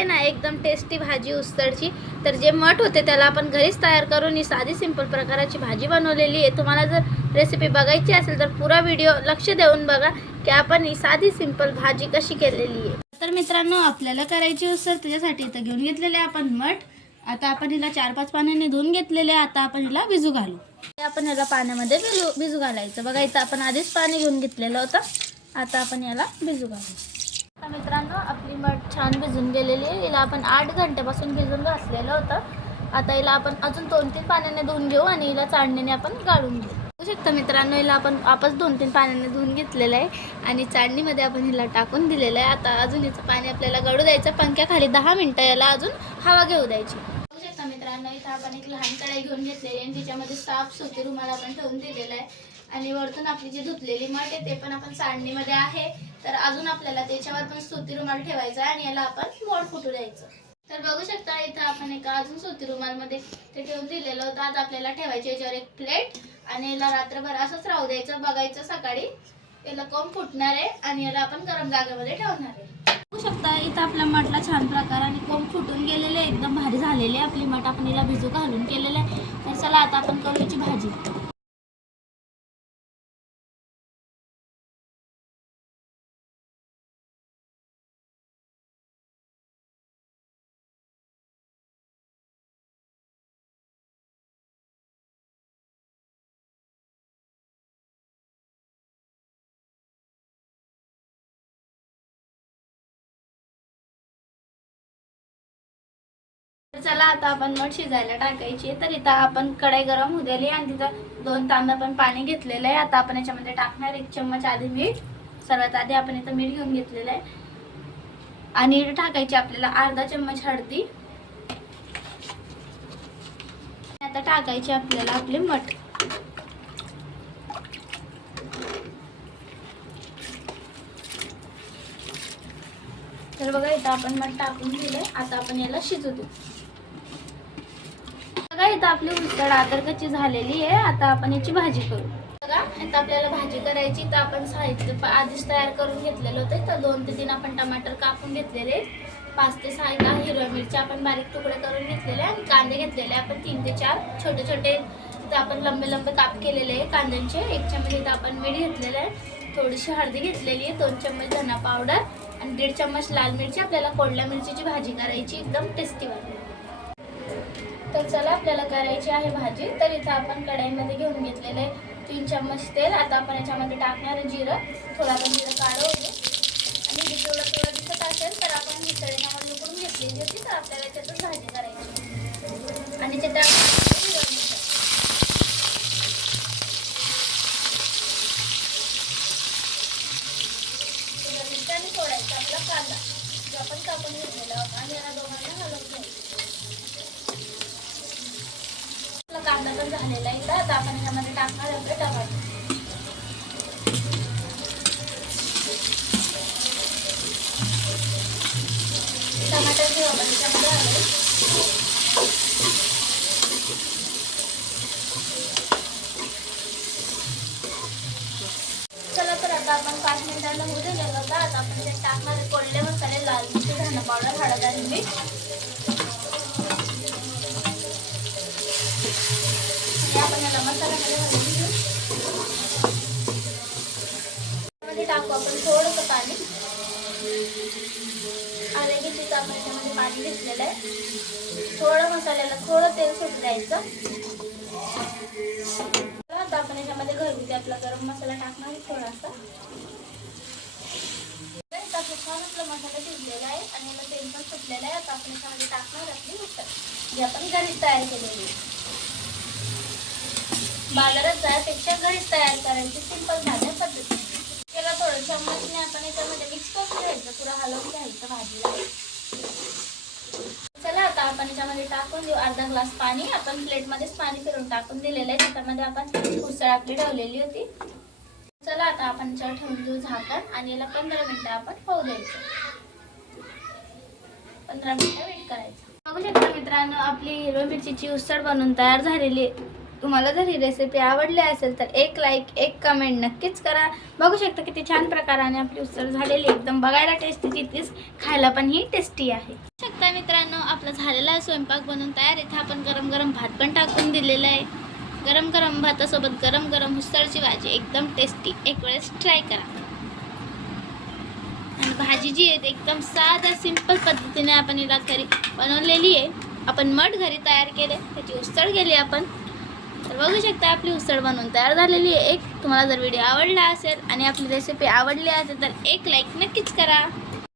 आहे ना एकदम टेस्टी भाजी उसळची। तर जे मठ होते त्याला आपण घरीच तयार करून ही साधी सिंपल प्रकाराची भाजी बनवलेली आहे। तुम्हाला जर रेसिपी बघायची असेल तर पुरा व्हिडिओ लक्ष देऊन बघा की आपण ही साधी सिंपल भाजी कशी केलेली आहे। तर मित्रांनो आपल्याला करायची उसळ त्याच्यासाठी इथं घेऊन घेतलेले आपण मठ। आता आपण हिला 4-5 पाण्याने धुवून घेतलेले। आता आपण हिला भिजू घालू। आपण याला पाण्यामध्ये भिजू घालायचं। बघा इथं आपण आधीच पाणी घेऊन घेतलेलं होतं। आता आपण याला भिजू घालू। आता मित्रांनो आपली मठ छान भिजून गेलेली आहे। हिला आपण 8 घंट्यापासून भिजून घातलेलं होतं। आता हिला आपण अजून 2-3 पाण्याने धुवून घेऊ आणि हिला चाळणीने आपण गाळून घेऊ। बघू शकता मित्रांनो हिला आपण वापस 2-3 पाण्याने धुवून घेतलेलं आहे आणि चाळणीमध्ये आपण हिला टाकून दिलेलं आहे। आता अजून हिचं पाणी आपल्याला गळू द्यायचं। पंख्याखाली 10 मिनिटं याला अजून हवा घेऊ द्यायची। बघू शकता मित्रांनो इथं आपण एक लहान कढई घेऊन घेतलेली आहे आणि तिच्यामध्ये साफ सुती रुमाल आपण ठेवून दिलेला आहे आणि वरतून आपली जी धुतलेली मठ आहे ते पण आपण चाळणीमध्ये आहे। तर अजून आपल्याला त्याच्यावर पण सुती रुमाल ठेवायचा आणि याला आपण मोड फुटू द्यायचं। तर बघू शकता इथं आपण एका अजून सुती रुमालमध्ये ते ठेवून दिलेलं होतं। आता आपल्याला ठेवायचे याच्यावर एक प्लेट आणि याला रात्रभर असंच राहू द्यायचं। बघायचं सकाळी याला कोंब फुटणार आहे आणि याला आपण गरम जागेमध्ये ठेवणार आहे। बघू शकता इथं आपल्या मठला छान प्रकाराने कोंब फुटून गेलेले एकदम भारी झालेले आपली मठ आपण हिला भिजू घालून केलेले आहे। तर चला आता आपण करू याची भाजी। चला आता आपण मठ शिजायला टाकायची। तर इथं आपण कढई गरम होऊ दिली आणि तिथं 2 तांब्या पण पाणी घेतलेलं आहे। आता आपण याच्यामध्ये टाकणार 1 चम्मच आधी मीठ। सर्वात आधी आपण इथं मीठ घेऊन घेतलेलं आहे आणि इथं टाकायची आपल्याला अर्धा चम्मच हळदी। आता टाकायची आपल्याला आपले मठ। तर बघा इथं आपण मठ टाकून दिले। आता आपण याला शिजू देऊ। बघा इथं आपली उसळ आदरकची झालेली आहे। आता आपण याची भाजी करू। बघा इथं आपल्याला भाजी करायची तर आपण साहित्य आधीच तयार करून घेतलेलं होतं। तर 2 ते 3 आपण टमाटर कापून घेतलेले, 5 ते 6 हिरव्या मिरच्या आपण बारीक तुकडे करून घेतलेले आणि कांदे घेतलेले आपण 3 ते 4 छोटे छोटे इथं आपण लंबे लंबे काप केलेले आहे कांद्यांचे। 1 चम्मच इथं आपण मीठ घेतलेलं आहे, थोडीशी हळदी घेतलेली आहे, 2 चम्मच धना पावडर आणि 1.5 चम्मच लाल मिरची। आपल्याला कोरड्या मिरचीची भाजी करायची एकदम टेस्टी वाटते। तर चला आपल्याला करायची आहे भाजी। तर इथं आपण कढईमध्ये घेऊन घेतलेले 3 चम्मच तेल। आता आपण याच्यामध्ये टाकणार जिरं। थोडं आपण जिरं काढू आणि जे थोडं दिसत असेल तर आपण मिसळीमध्ये उकडून घेतलेली होती। तर आपल्याला याच्यातून भाजी करायची आणि त्याच्यात सोडायचा आपला कांदा जो आपण कापून घेतलेला होता आणि याला दोघांना हलवून घ्यायचं। कांदा पण झालेला आहे। आता आपण यामध्ये टाकणार आपले टमाटर। टमाटर घेऊ आपण याच्यामध्ये हलवू। चला तर आता आपण 5 मिनिटांना होऊ दिलेलं होतं। आता आपण ते टाकणार कोरडे मसाले, लाल मिरची, धना पावडर, हळद आणि मीठ। आपण याला मसाल्यामध्ये घालून घेऊ। त्यामध्ये टाकू आपण थोडंसं पाणी। अर्ध्या गिचीचं आपण याच्यामध्ये पाणी घेतलेलं आहे। थोडं मसाल्याला थोडं तेल सुटू द्यायचं। आता आपण याच्यामध्ये घरगुती आपला गरम मसाला टाकणार थोडासा। छान आपला मसाला शिजलेला आहे आणि याला तेल पण सुटलेलं आहे। आता आपण याच्यामध्ये टाकणार आपली उसळ जी आपण घरीच तयार केलेली आहे। बाजारात जाण्यापेक्षा घरीच तयार करायची सिंपल साध्या पद्धती। त्याला थोडं चम्मचने आपण याच्यामध्ये मिक्स करून घ्यायचं, पुरा हलवून घ्यायचं भाजीला। चला आता आपण याच्यामध्ये टाकून देऊ अर्धा ग्लास पाणी। आपण प्लेटमध्येच पाणी फिरून टाकून दिलेलं आहे। त्याच्यामध्ये आपण उसळ आपली ठेवलेली होती। चला आता आपण याच्यावर ठेवून देऊ झाकण आणि याला 15 मिनिटं आपण होऊ द्यायचं। 15 मिनिटं वेट करायचं। बघू शकता मित्रांनो आपली हिरव्या मिरचीची उसळ बनवून तयार झालेली आहे। तुम्हाला जर ही रेसिपी आवडली असेल तर एक लाईक एक कमेंट नक्कीच करा. बघू शकता किती छान प्रकाराने आपली उसळ झालेली, एकदम बघायला टेस्टी तितकीच खायला पण ही टेस्टी आहे. बघू शकता मित्रांनो, आपला झालेला स्वयंपाक बनवून तयार. इथे आपण गरम गरम भात पण टाकून दिलेला आहे. गरम गरम भातासोबत गरम गरम उसळची भाजी एकदम टेस्टी, एक वेळेस ट्राय करा. आणि भाजी जी आहे एकदम साध्या सिंपल पद्धतीने आपण हिला घरी बनवलेली आहे. आपण मठ घरी तयार केले, त्याची उसळ केली आपण. तर बघू शकता आपली उसळ बनवून तयार झालेली आहे. तुम्हाला जर व्हिडिओ आवडला असेल आणि आपली रेसिपी आवडली असेल तर एक लाईक नक्कीच करा.